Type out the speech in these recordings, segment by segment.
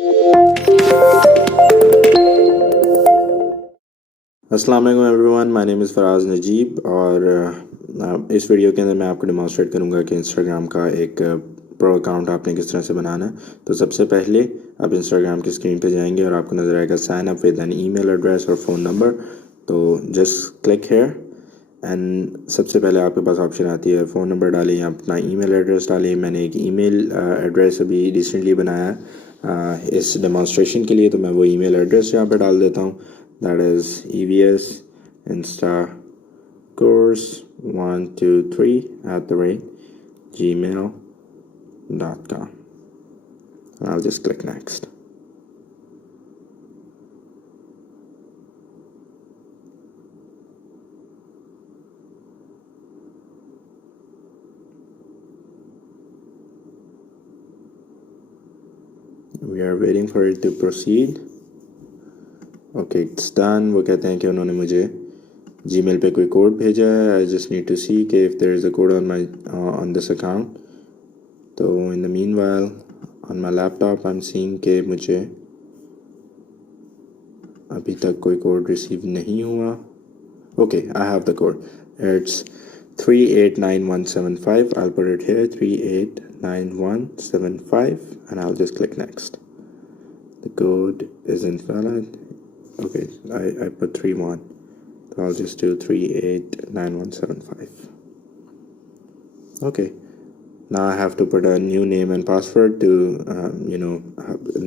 अस्सलाम वालेकुम everyone, my name is Faraz Najeeb और इस वीडियो के अंदर मैं आपको डेमोंस्ट्रेट करूंगा कि इंस्टाग्राम का एक प्रो अकाउंट आपने किस तरह से बनाना है। तो सबसे पहले आप इंस्टाग्राम की स्क्रीन पे जाएंगे और आपको नज़र आएगा sign up with an email address और फ़ोन नंबर। तो जस्ट क्लिक हेयर एंड सबसे पहले आपके पास ऑप्शन आती है फ़ोन नंबर डालिए या अपना ईमेल एड्रेस डालिए। मैंने एक ईमेल एड्रेस अभी रिसेंटली बनाया इस डेमोंस्ट्रेशन के लिए, तो मैं वो ईमेल एड्रेस यहाँ पर डाल देता हूँ। That is EVS Insta course 123@gmail.com. And I'll just click next. We are waiting for it to proceed. Okay, it's done. वो कहते हैं कि उन्होंने मुझे जीमेल पे कोई कोड भेजा है. I just need to see कि if there is a code on this account. तो in the meanwhile on my laptop I'm seeing कि मुझे अभी तक कोई कोड रिसीव नहीं हुआ. Okay, I have the code. It's 389175. I'll put it here, 389175, and I'll just click next. The code is invalid. Okay, I put 31. So I'll just do 389175. Okay. Now I have to put a new name and password to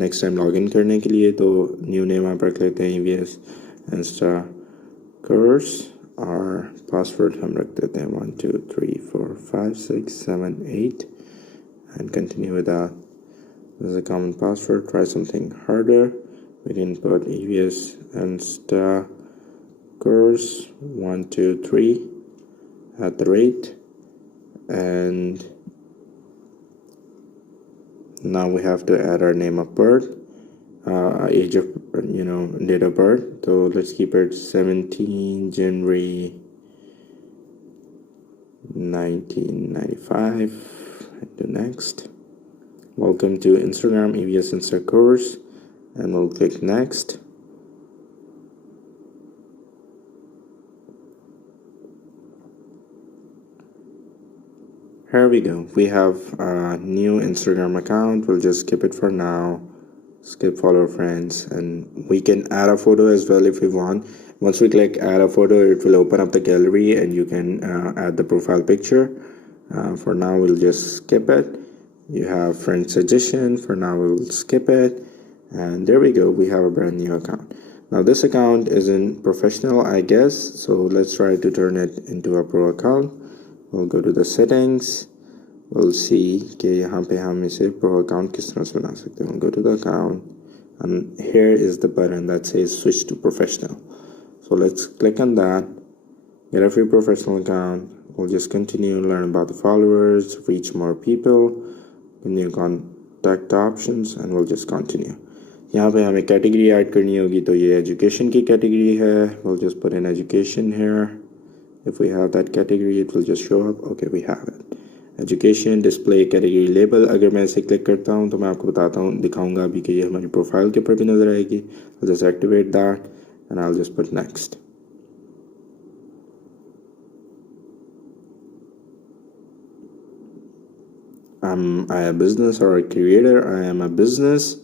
next time login करने के लिए. तो new name आप रख लेते हैं EVS Insta course और password हम रख देते हैं 1 2 3 4 5 6 7 8 and continue with that. This is a common password. Try something harder. We can put EVS Insta course 1 2 3 and now we have to add our name of birth, age of date of birth. So let's keep it 17 January 1995. Do next. Welcome to Instagram EVS Insta course, and we'll click next. Here we go. We have a new Instagram account. We'll just skip it for now. Skip follow friends, and we can add a photo as well if we want. Once we click add a photo, it will open up the gallery and you can add the profile picture. For now we'll just skip it. You have friend suggestion. For now we'll skip it, and there we go. We have a brand new account. Now this account isn't professional, I guess, so let's try to turn it into a pro account. We'll go to the settings. We'll see कि यहाँ पे हम इसे pro account किस तरह से बना सकते हैं. We'll go to the account, and here is the button that says switch to professional. So let's click on that. Get a free professional account. We'll just continue, learn about the followers, reach more people, new contact options, and we'll just continue. यहाँ पे हमें category add करनी होगी, तो ये education की category है. We'll just put in education here. If we have that category, it will just show up. Okay, we have it. Education, display category label. अगर मैं इसे क्लिक करता हूँ तो मैं आपको बताता हूँ, दिखाऊंगा अभी कि ये हमारी प्रोफाइल के ऊपर भी नज़र आएगी. I'll just activate that and I'll just put next. Am I a business or a creator? I am a business.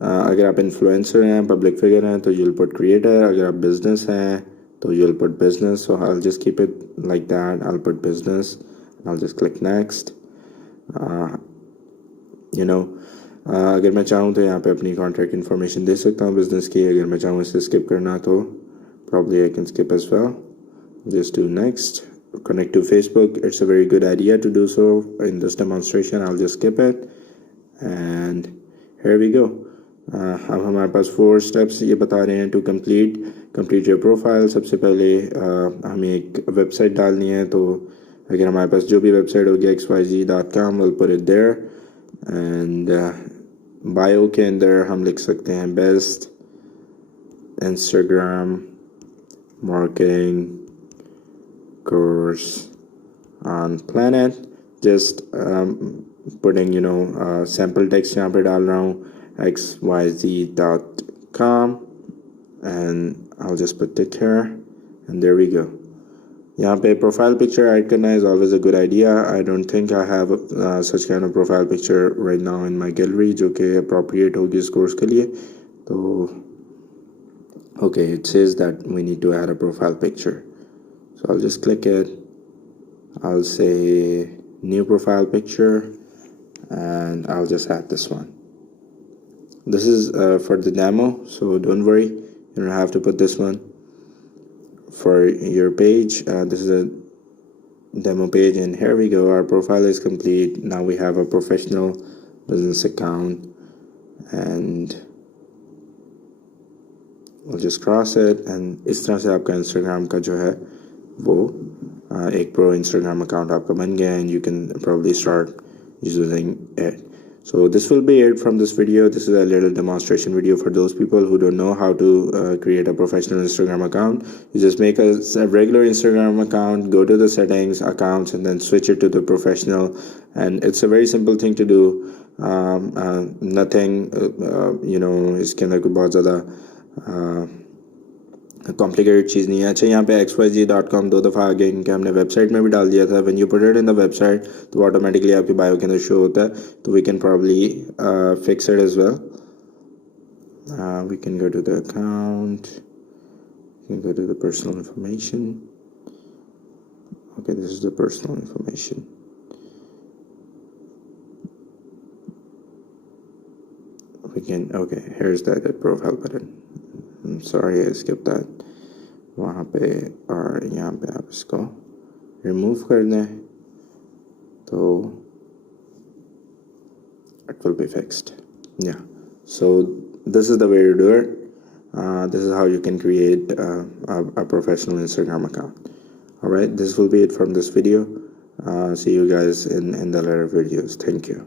अगर आप influencer हैं, public figure हैं, तो you'll put creator. अगर आप business हैं तो you'll put business. So I'll just keep it like that. I'll put business. I'll just click next. अगर मैं चाहूँ तो यहाँ पे अपनी कॉन्टैक्ट इन्फॉर्मेशन दे सकता हूँ बिजनेस की. अगर मैं चाहूँ इसे स्किप करना तो probably I can skip as well. Just do next. Connect to Facebook. It's a very good idea to do so in this demonstration. I'll just skip it and here we go. अब हमारे पास 4 steps ये बता रहे हैं to complete your profile. सबसे पहले हमें एक वेबसाइट डालनी है. तो अगर हमारे पास जो भी वेबसाइट होगी xyz.com, we'll put it there, and bio के अंदर हम लिख सकते हैं best Instagram marketing course on planet. Just putting sample text यहाँ पे डाल रहा हूँ. xyz.com, and I'll just put tick here, and there we go. यहाँ पे प्रोफाइल पिक्चर ऐड करना is always a good idea. I don't think I have such kind of profile picture right now in my gallery जो कि appropriate होगी इस course के लिए. तो okay, it says that we need to add a profile picture, so I'll just click it. I'll say new profile picture, and I'll just add this one. This is for the demo, so don't worry, you don't have to put this one for your page. This is a demo page, and here we go. Our profile is complete. Now we have a professional business account, and we'll just cross it, and इस तरह से आपका Instagram का जो है वो एक pro Instagram account आपका बन गया, and you can probably start using it. So this will be it from this video. This is a little demonstration video for those people who don't know how to create a professional Instagram account. You just make a regular Instagram account, go to the settings, accounts, and then switch it to the professional. And it's a very simple thing to do. Nothing, इसके अंदर कोई बहुत ज़्यादा complicated चीज़ नहीं है. अच्छा, यहाँ पे xyz.com 2 दफ़ा आगे इनके हमने वेबसाइट में भी डाल दिया था. When you put it in the website तो ऑटोमेटिकली आपकी बायो के अंदर शो होता है. तो we can probably fix it as well. We can go to the account, we can go to the personal information. Okay, this is the personal information. We can, okay, here's the profile button. I'm sorry I skipped that. वहाँ पे और यहाँ पे आप इसको remove कर दें तो it will be fixed. Yeah, so this is the way to do it. This is how you can create a professional Instagram account. All right, this will be it from this video. See you guys in the later videos. Thank you.